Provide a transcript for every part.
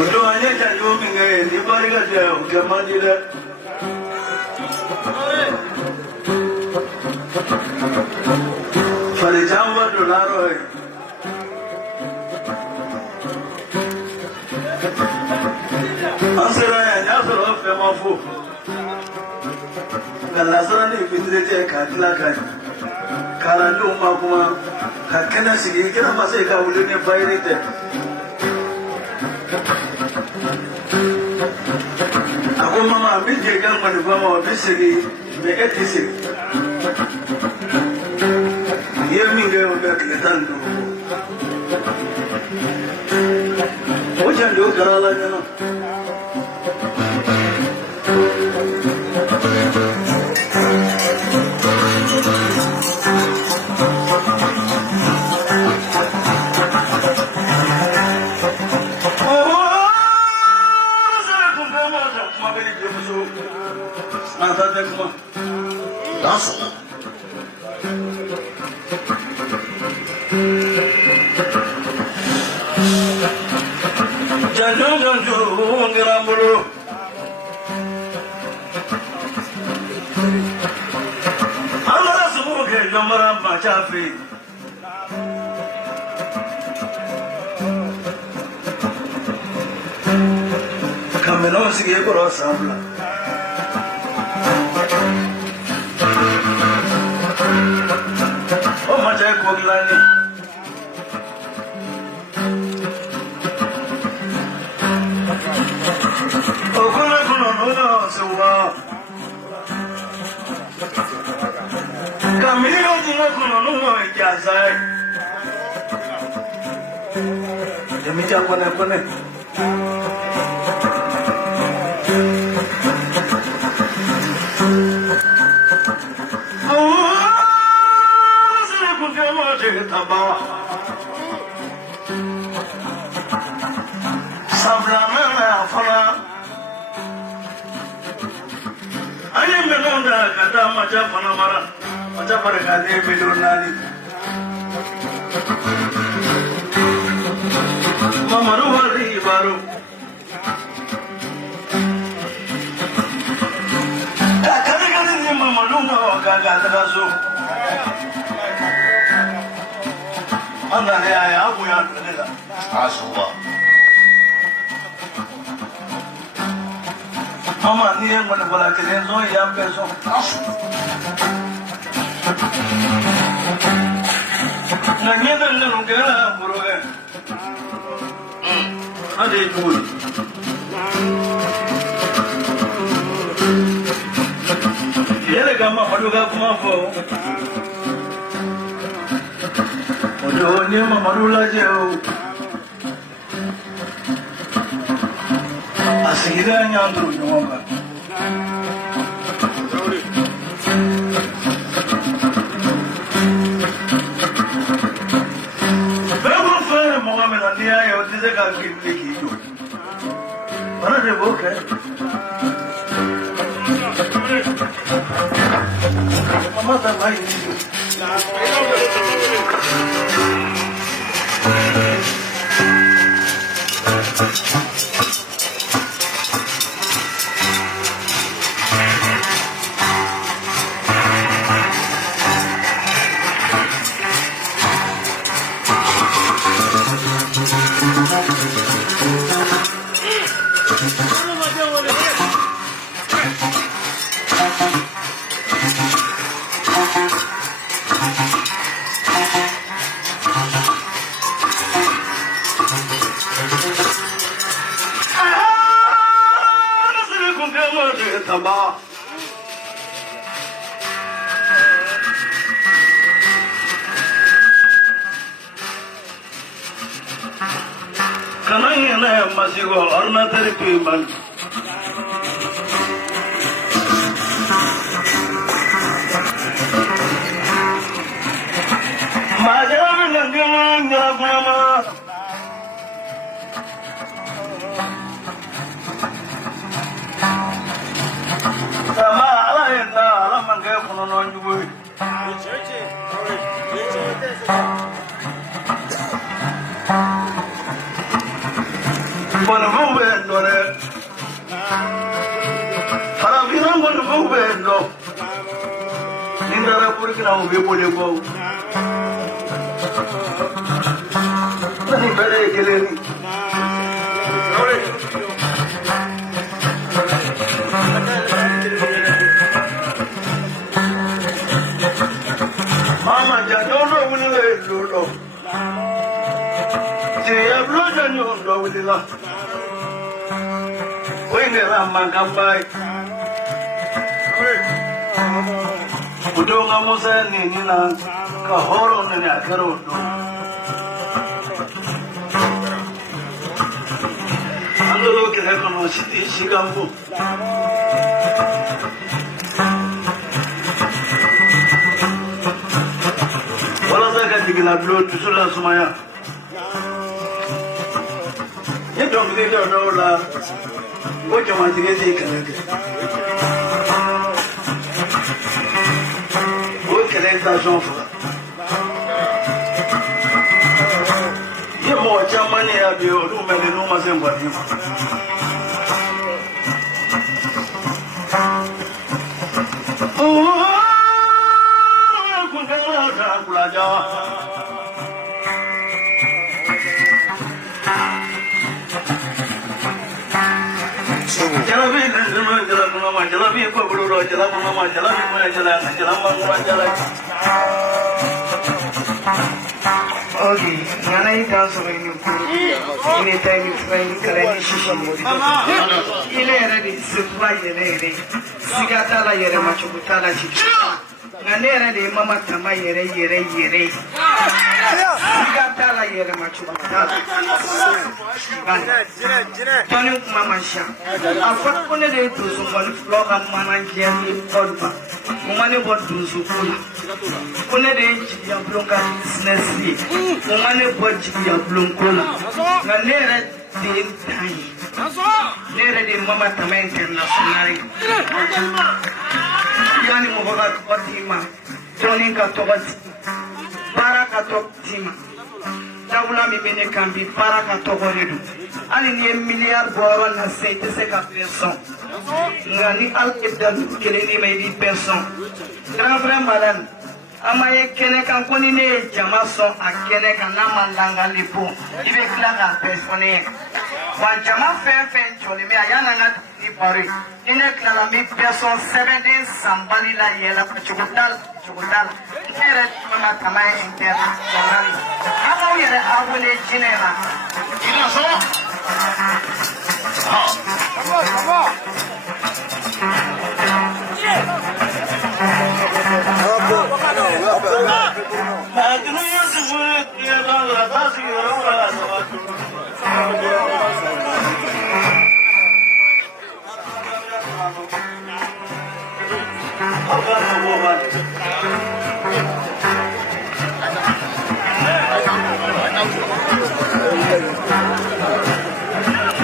Udo anya janjo mingae di bari ka dia ukamani le. Fare jamba dolaro hai. Ansera ya nyasoro fema fu. Galasara ni bidrete katla kai. Karandu makuma hakana sigi kira masai ka ulune bairite. Ako mama bije kan mani fama bisigi me etisi. Yemi ngeo bekle tandu. Ojan do karala jana. That's Kameno sige ko rasambla. Oh maja ko gilani. Oh kuna no sewa. Kamino kuna no ijazai. Demi jangkone kone. Mama ni yang mana bola kelenzo yang peso. Nanya dan nungkela buruge. Ada itu. Dia le gamma maduga kuma fo. Ojo ni ma madula jeo. Asira nyandru nyonga. Bebo fere Mohamed alia yo dize ka kipiki yo. Bana de boke. Mama ta mai ni. Kananya masih gol, orna terapi man. Majalah nanggung nyerap mama. Sama Allah yang Allah mangkai konon juga. Farafina ngol ko bendo. Nindara purkina mo be bole ko. Nani bere geleni. Mama jadolo wule lolo. Tiya bloja nyondo wulila. Wene ramangambai. Udonga Musa nini na kahoro nini akero do. Andoro kile kono shigambu. Wala saka digina blo tusula sumaya. Ye dom de do la. Ojo mantige kanake. L'élection il mo chamani ya bi o du mele no ma se ngwani ku ngala kula ja jalabi jalabi ko bulu jalabi mama jalabi ma jalabi Okay, nana ita so ini ini time frame karani shishi ile ready supply ile sigata la yere machukutala chichi nganera de mama tama yere sigata la yere machukutala tani mama sha afat kone de tusu mali floga mama jemi tolba mumane bo tusu kone de ya blonga business ni mumane bo ya blonkola nganera de tani nere de mama tama international yani mo baga kotima joni ka togati baraka toktima dawla mi bene kambi baraka togoredu ali ni milliard boro na sente se ka person ngani al ibdan kele ni me di person grand frère madame amaye kene kan koni ne jama so akene kan na mandanga lipo ibe kila kan persone wa jama fe chole me ayana na ni pare ine kala mi person 7 days sambali la yela chukutal ere mama kama interna sonali ama yere awole jinera ina so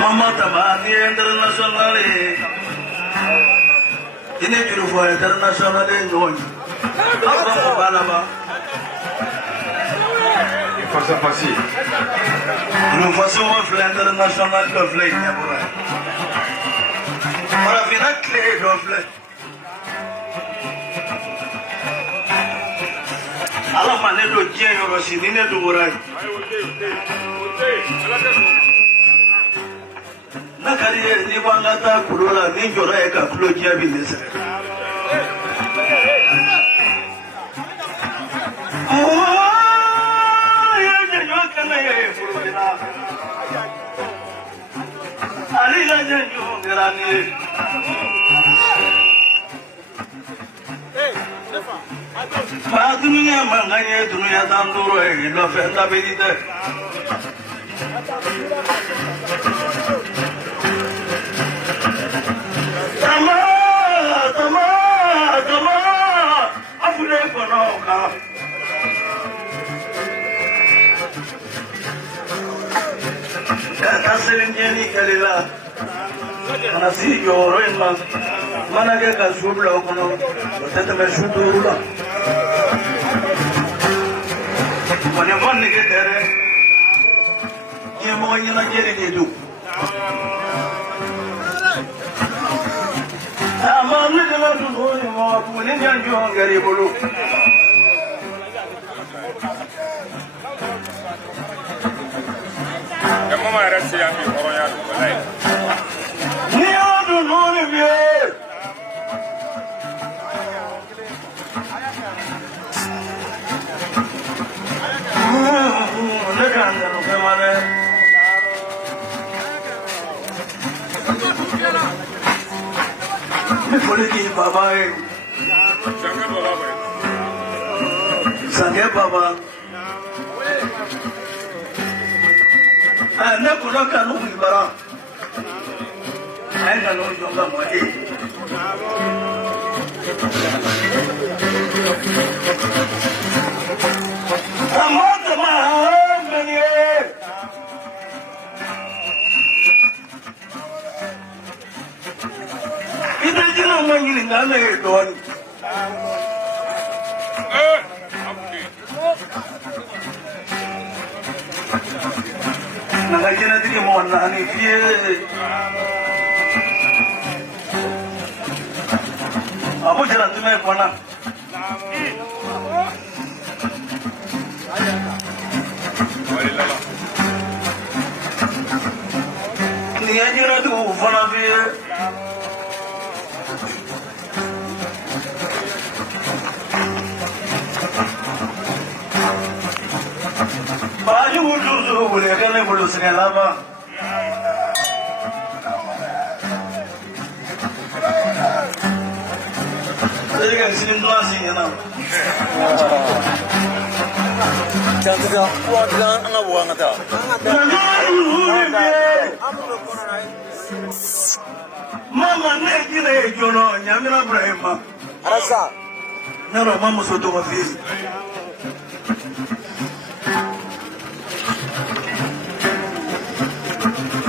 Mama tabani international ini juru fo international non apa balaba força passi no faço uma international do flei ne bora para final clé do flei ala mane do je yoro sinine do bora nakari ni wangata kulola ni jora eka kuloji abinese ya jenyo kana ye furuna ali la jenyo ngerani ma dunia manganye dunia tanduro e lo fenda bedite Tama, afune kono ka. Kata selinjeni kalila, mana si yoro inma, mana ke kasubla kono, tete me shutula. Mana monni ke tere, ye mo nyina jeri ni du. dun ni mo ku ni jan jo ngari bulu ya mama yɛrɛ se yan bi hɔrɔnya don walayi ni dun ni bi ne kan da ko ma ne mi foli ki baba ye jange dɔ la bɛ sange baba ne kono kanu bara ai kanu jonga mo e amata ma meni ida jina mo nyini ngana e don na jina diri mo na ni fie abu jara tume kona ni jira du fana fie baju wudu bule kane bulu sinelaba jadi kan sini tuh asing ya nam Jangan tidak buat jangan enggak buang atau. mama ne gina e jono nyamira brahima Rasa. nero mama soto wa fi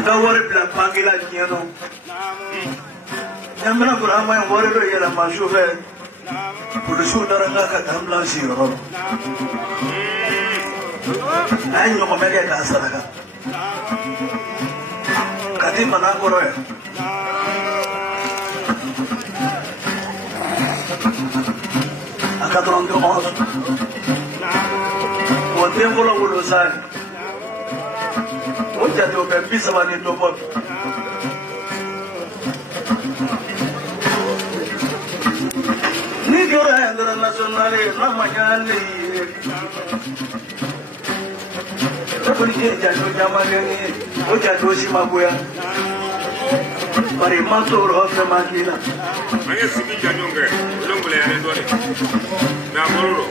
da wari bla pangila nyeno nyamira brahima wari do yela ma chauffeur polisu daranga ka ambulance ro ay nyoko mege ka saraka kati mana koro ya akadron de mos o tempo lo wulo sai o jado be bisaba ni do bot ni jora andra nationale na manyali ko ni jado jamane ni o jado si magoya bari masoro hofna makina an ye sigi ja ɲɔgɔn kɛ olu wele yɛrɛ dɔ de mɛ a bɔr'o rɔ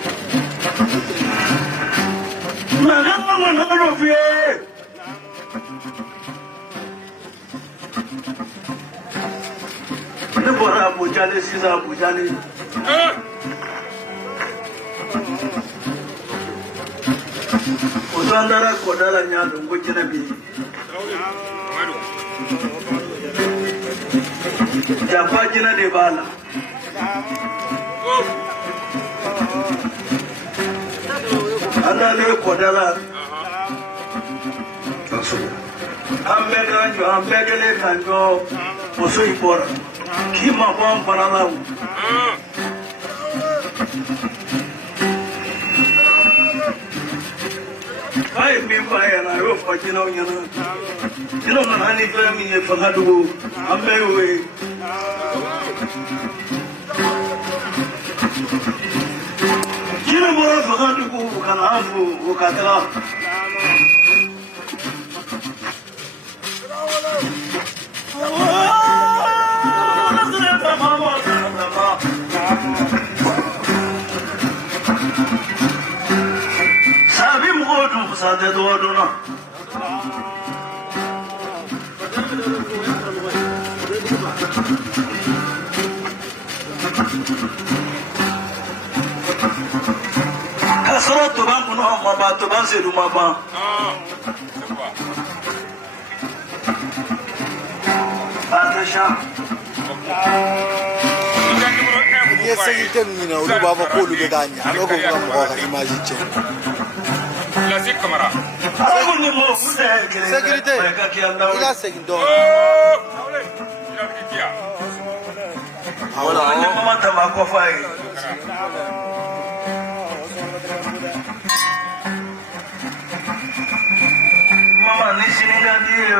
Nagano fie. Ne bɔra Abuja de sisan Abuja de. O don an taara kɔda la n y'a dɔn ko jɛnɛ bɛ yen. Jafa jɛnɛ de b'a la. An taalen kɔda la. An bɛɛ kɛra jɔ an bɛɛ kɛlen ka jɔ muso in bɔra k'i ma bɔ an fana la o. A ye min f'a ɲɛna a y'o fɔ jinɛw ɲɛna jinɛw nana ni fɛn min ye fanga dogo an bɛɛ y'o ye. Jinɛ bɔra fanga dogo ka na an fo o ka taga. Sabi mɔgɔw dun fasa tɛ dɔgɔ dun na. Ka sɔrɔ toban kɔnɔ ma ban toban sedu ma ban. Attention. Ni ye sécurité min ɲini olu b'a fɔ k'olu bɛ k'a ɲa n'o ko ka mɔgɔw ka image tiɲɛ. Lasi Kamara. Sécurité i ka segin dɔɔnin. Oh! Voilà. kɔfɛ ye mama ni sini ka di ye o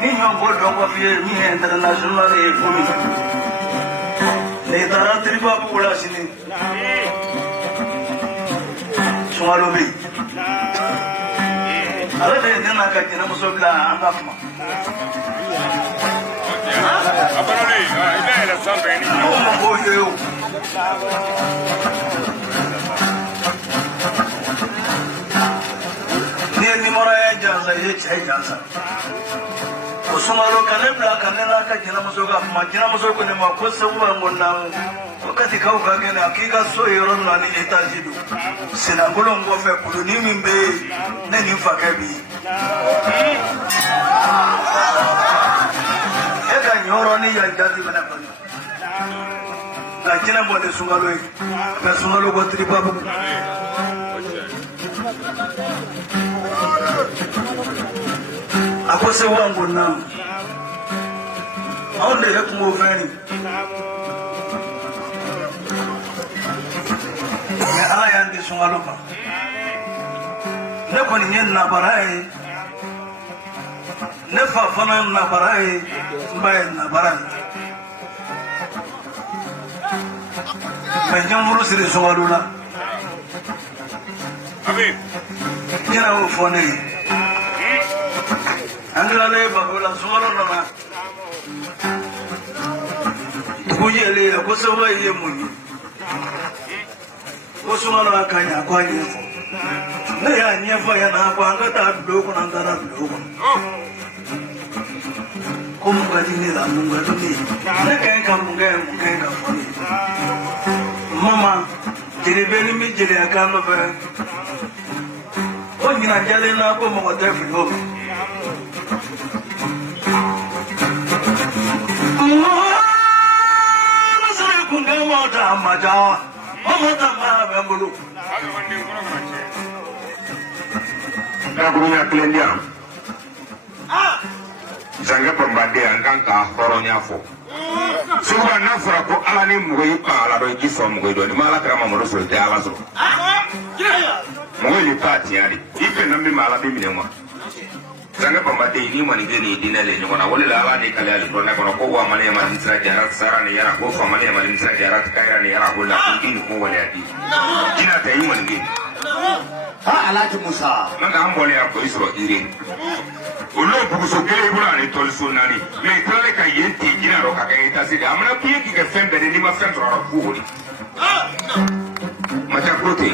ni ɲɔ ko dɔn kɔfɛ ye min ye international ye komi n'i taara tiribabugu la sini sunkalo bɛ yen ale de ye ne n'a ka jinɛmuso bila an ka kuma n'o ma k'o ye o n'i ye nimɔrɔ ye jansa i ye cɛ jansa o sunkalo ka ne bila ka ne n'a ka jinɛmuso ka kuma jinɛmuso ko ne ma ko segu b'an ko naamu ko katikaw ka kɛnɛ a k'i ka so ye yɔrɔ min na ni etazi don senangolon kɔfɛ kulunin min bɛ yen ne ni fakɛ bi e ka ɲɔrɔ ni yan jati minɛ kɔni nka jinɛ bɔ ni sunkalo ye mɛ sunkalo ko tiribabugu a ko segu an ko naamu anw de ye kungo fɛn nin mɛ ala y'an di sunkalo ma ne kɔni ye nabara ye ne fa fana ye nabara ye n ba ye nabara ye mɛ n ye n furu siri sunkalo la ɲinɛ y'o fɔ ne ye an tilalen baro la sunkalo nana dugu jɛlen a ko seba ye mun ye ko sunkalo a ka ɲɛ a ko a ɲɛfɔ ne y'a ɲɛfɔ ɲɛna a ko an ka taa bulon kɔnɔ an taara bulon kɔnɔ ko mun ka di ne la mun ka di ne ye ne ka ɲi ka mun kɛ mun ka ɲi ka fɔ ne ye mama jeli bɛ ni bɛ jeliya kan nɔfɛ ko ɲinan jalen na ko mɔgɔ tɛ fili o ma mota maja mota ma bembulu da gunya klendia zanga pambade angan ka horonya fo suba na fura ko ala ni mugo pa ala do ji so mugo do ni mala kama mo so te ala so mugo ni pati yadi ipe na mi mala bi mi ne ma zanga pambade ni mani gani dinale ni wana wala ala ni kale ali kona kono ko wa mane ma nisra jarat sara ni yara ko fa mane ma nisra jarat kaya ni yara wala kun ko wala adi kina ta yi mani gani ha alaji musa nanga ambole ya ko isro ire ulo buguso kele bula ni tol sunani me tole ka yenti kina ro ka kai tasidi amna piye ki ka fembe ni ma fen ro ko woni ma ta prote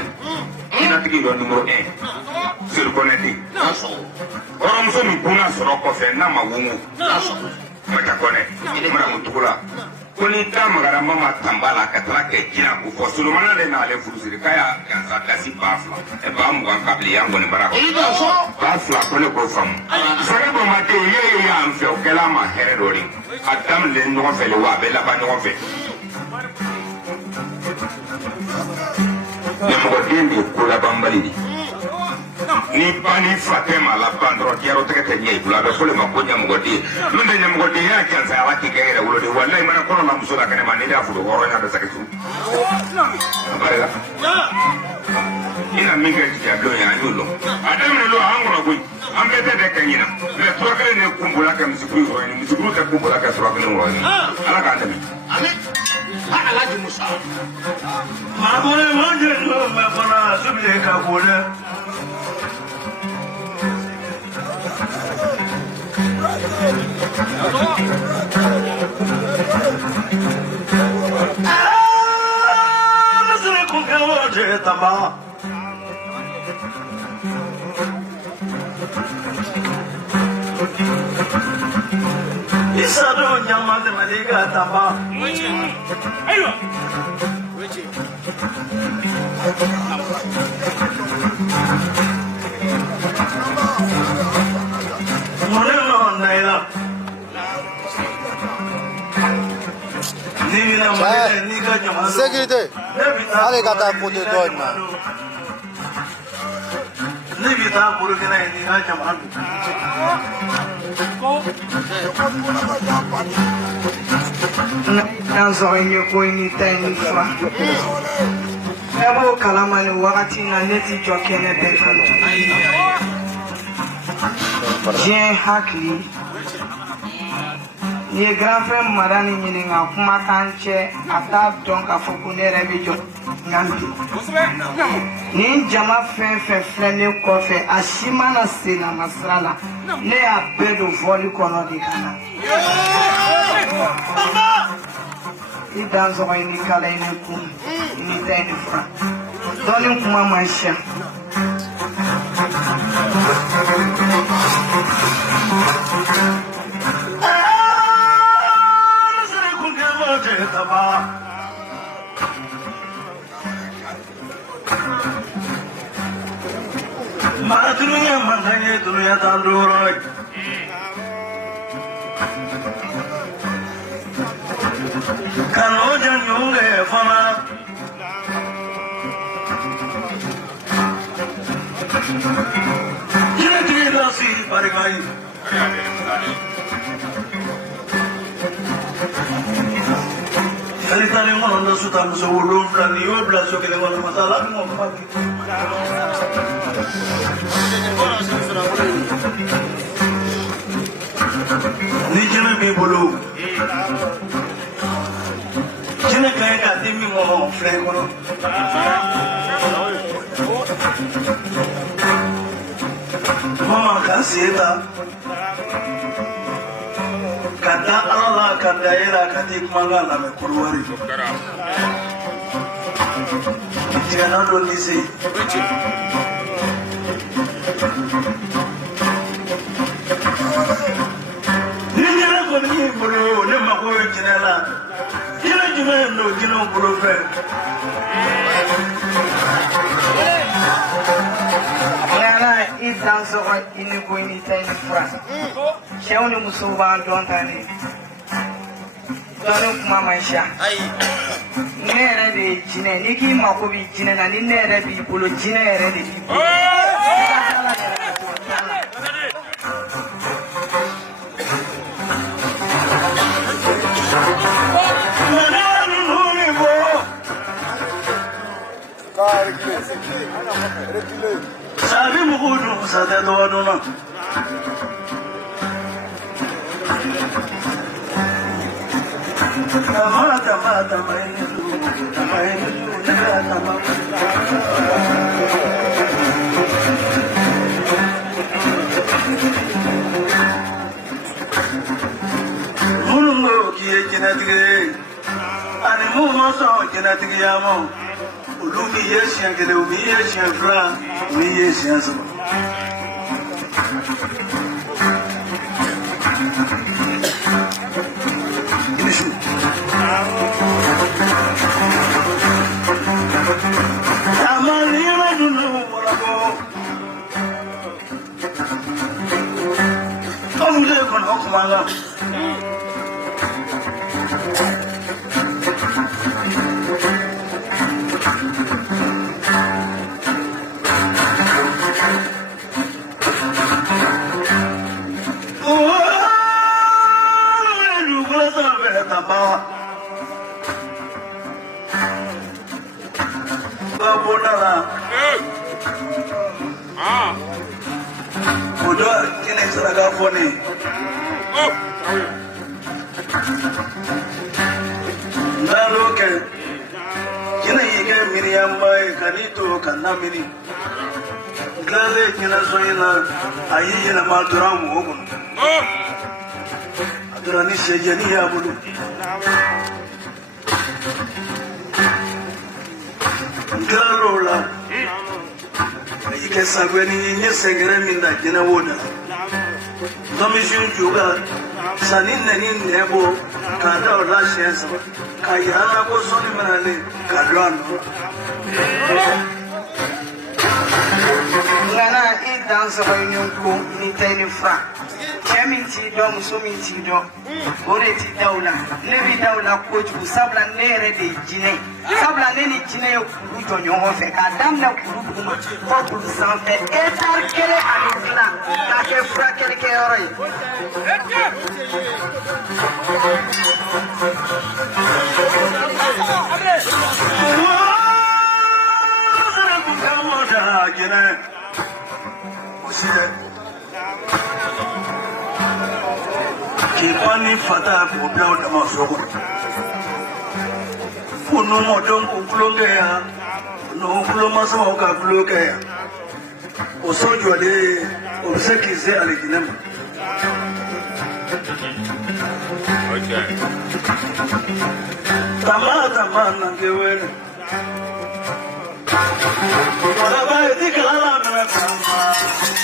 ina tigi do numero 1 sur connecté oro muso mi kuna soro ko fe na ma wungu ma ta kone mara mutukula koni ta magara mama tambala ka tra ke kina ku fo sulumana le na le furusiri kaya ya sa kasi bafla e ba mu kan kabli yango ni barako bafla kone ko fam sare bo ma de ye ya am fe o kala ma here dori adam le no fe le wa be la ba no fe ne mo dindi ko la bambali di ni pani fatema la bandro kiaro teke nyei bula be fole makonya mugodi lunde nya mugodi ya kanza ala kigere ulode wallahi mana kono na musula kane mani da fudo horo nya da sakitu barela ina minga ya do ya yulo adam ne lo angro boy ambe de kanyina le trokale ne kumbula ka msikuru horo ni msikuru ka kumbula ka trokale horo ni ala ka ndami amin ha alaji musa ma bole mo je no ma fana subile ka bole masere kun kɛ o je tama isa do ɲama tɛmɛli ka tama ayiwa sécurité allez ka taa côté dɔɔni na ne bi taa Burukina ye n'i ka jamana don Nazo yenye kwenye tani fra. Ebo kalamani wakati na neti jokene bekantu. Jen hakli. Ni grand frère madani mininga kuma kanche ata donka fokune rebijo ngambi. Ni jama fen ne kofe ashima na sina masrala ne abedo voli kono dikana. I danzo ini kala ini kum ini tani fra. Doni kuma maisha. Dunia mandangnya dunia tanduroi. Kalau jangan fana. Jadi kita sih parikai. Kali tadi mau nonton sudah musuh dan iyo belas oke dengan masalah mau mati. Ni jina mi bolo. Jina kaya kati mi mo free kono. Mama kasita. Kata Allah kata ira kati kumangala me kurwari. Jina ndo nisi. Bolo ne ma ko jinela jina jina no jina bolo fe yana I danzo ini ko ini tani fra shewni musuba don tani donu kuma maisha ne re de jina ni ki ma ko bi jina na ni ne re bi bolo jina re de bi Sabi mukudu sate doadona. Tamata mainu tamama. Mulungo kiye jinatike, ani mumoso jinatike yamo. Umi yeshian kele umi yeshian fra umi yeshian so. Inishu. Amali na dunu morako. Onde kon okumanga. Udah ini seragam foni. Lalu ke, kini ike Miriam bay kanito kanna mini. Gale kina soina ayi na maduramu ogun. Adurani sejani ya bulu. Galola. Ike sagweni nye sengere minda jina woda. Domishun juga sanin nani nebo kada ola shensa kayana ko soni manale kadwan. Ngana I danzo ko inyunku ni tani fra. cɛ min t'i dɔn muso min t'i dɔn o de t'i da u la ne b'i da u la kojugu sabula ne yɛrɛ de ye jinɛ ye sabula ne ni jinɛ ye kulu jɔ ɲɔgɔn fɛ k'a daminɛ kulu duguma fɔ kulu sanfɛ etari 1 ani tila k'a kɛ furakɛlikɛyɔrɔ ye. Kipani fata kubla dama soko Kuno modon kukuloge ya No kuloma sama ka kuloge ya Osojo de obsekize alikinem Okay. Tama nangewele Wala ba edikala na